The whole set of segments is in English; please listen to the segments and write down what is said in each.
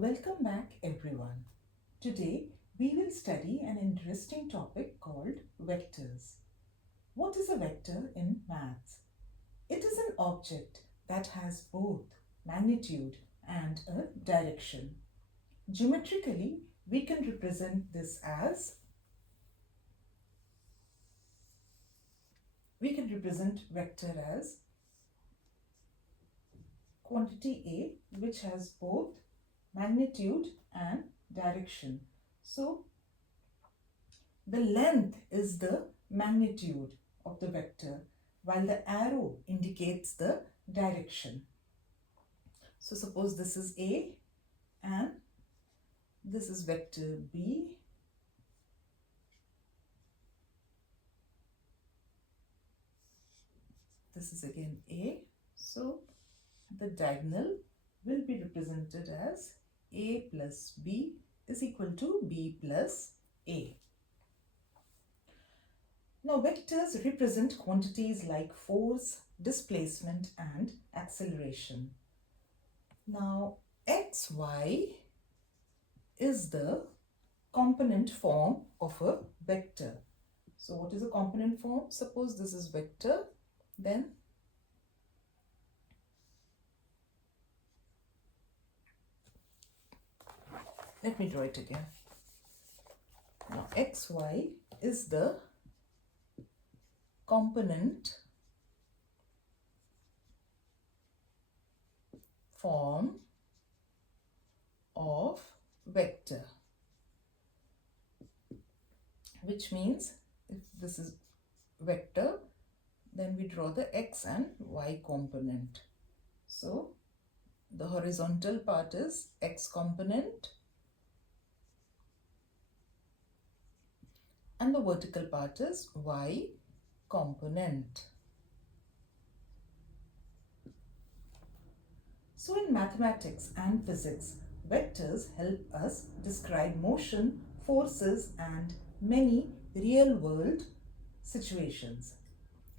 Welcome back everyone. Today we will study an interesting topic called vectors. What is a vector in maths? It is an object that has both magnitude and a direction. Geometrically, we can represent this as vector as quantity A, which has both magnitude and direction. So the length is the magnitude of the vector while the arrow indicates the direction. So suppose this is A and this is vector B. This is again A. So the diagonal will be represented as A plus B is equal to B plus A. Now vectors represent quantities like force, displacement and acceleration. Now xy is the component form of a vector. So what is a component form? Suppose this is vector, then let me draw it again. Now xy is the component form of vector, which means if this is vector, then we draw the x and y component. So the horizontal part is x component and the vertical part is y component. So in mathematics and physics, vectors help us describe motion, forces and many real-world situations.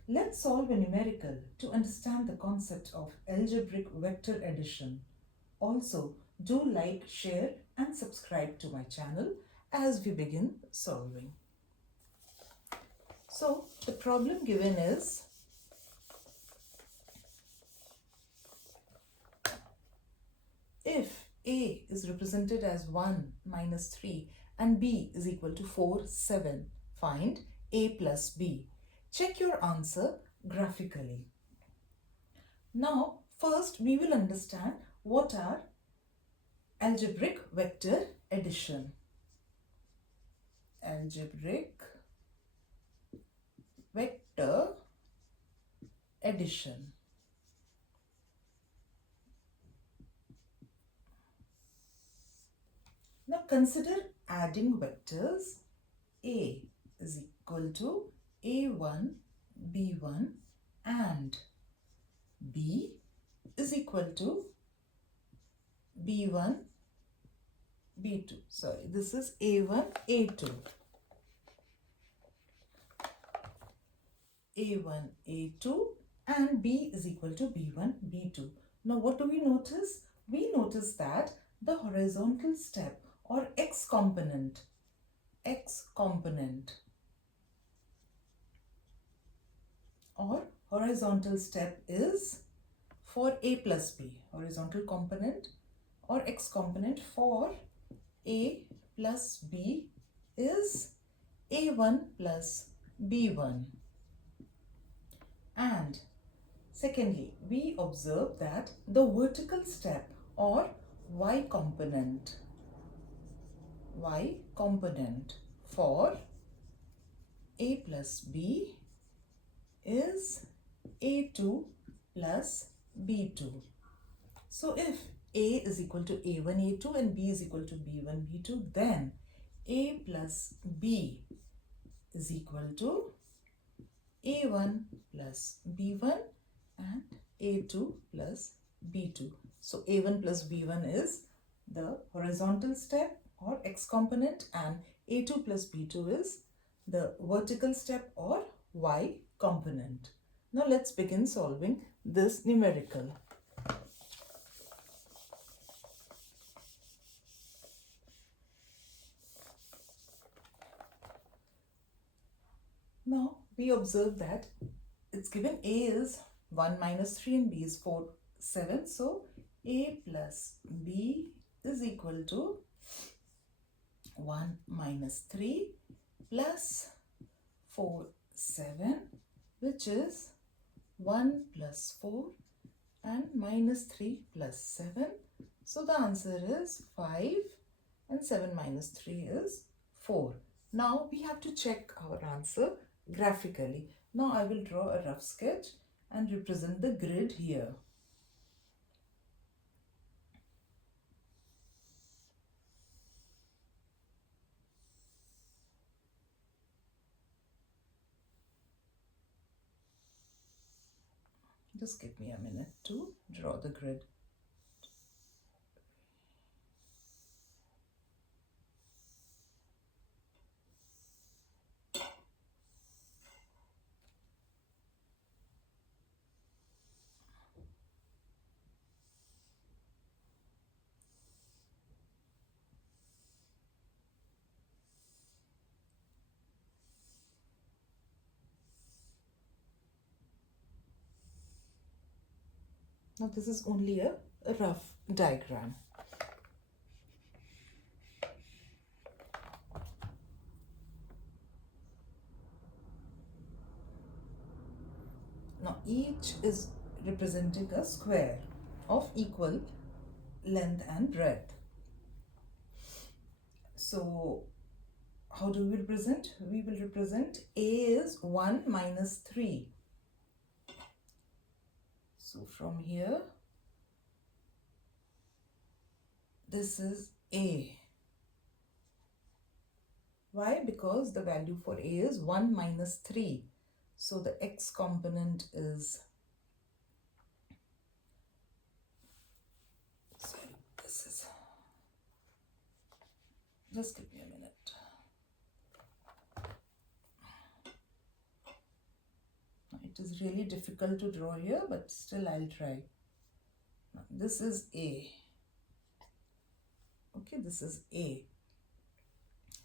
Let's solve a numerical to understand the concept of algebraic vector addition. Also, do like, share and subscribe to my channel as we begin solving. So the problem given is if A is represented as 1 minus 3 and B is equal to 4, 7, find A plus B. Check your answer graphically. Now first we will understand what are algebraic vector addition. Algebraic vector addition. Now consider adding vectors. A is equal to A1, B1 and B is equal to B1, B2. Sorry, this is A1, A2. A1, A2 and B is equal to B1, B2. Now what do we notice? We notice that the horizontal step or x component or horizontal step is for A plus B. Horizontal component or x component for A plus B is A1 plus B1. And secondly, we observe that the vertical step or y component for A plus B is A2 plus B2. So if A is equal to A1, A2 and B is equal to B1, B2, then A plus B is equal to A1 plus B1 and A2 plus B2. So A1 plus B1 is the horizontal step or x component and A2 plus B2 is the vertical step or y component. Now let's begin solving this numerical. Now we observe that it's given a is 1 minus 3 and b is 4, 7. So a plus b is equal to 1 minus 3 plus 4, 7, which is 1 plus 4 and minus 3 plus 7. So the answer is 5 and 7 minus 3 is 4. Now we have to check our answer graphically. Now I will draw a rough sketch and represent the grid here. Just give me a minute to draw the grid. Now this is only a rough diagram. Now each is representing a square of equal length and breadth. So how do we represent? We will represent a is 1 minus 3. So from here, this is a. Why? Because the value for a is 1 minus 3. So the x component is, sorry, this is, just give me a minute. It is really difficult to draw here, but still I'll try. Now, this is a. Okay, this is a.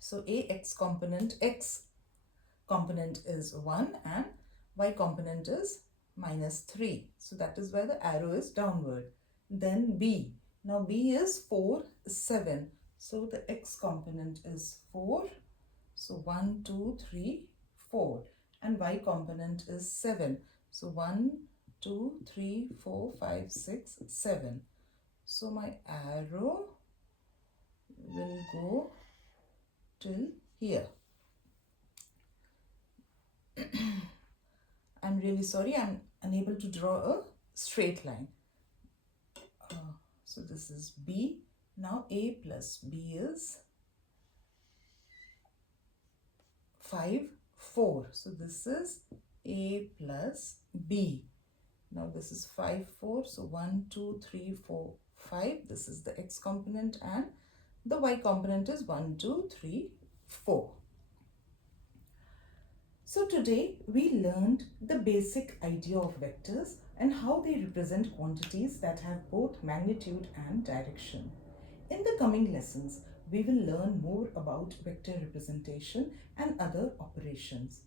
So x component is 1 and y component is minus 3. So that is why the arrow is downward. Then b. Now b is 4, 7. So the x component is 4. So 1, 2, 3, 4. And y component is 7. So 1, 2, 3, 4, 5, 6, 7. So my arrow will go till here. I'm really sorry, I'm unable to draw a straight line. So this is b. Now a plus b is 5, 4. So this is a plus b. Now this is 5, 4. So 1, 2, 3, 4, 5. This is the x component and the y component is 1, 2, 3, 4. So today we learned the basic idea of vectors and how they represent quantities that have both magnitude and direction. In the coming lessons, we will learn more about vector representation and other operations.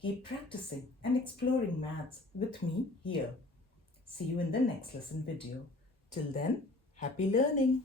Keep practicing and exploring maths with me here. See you in the next lesson video. Till then, happy learning!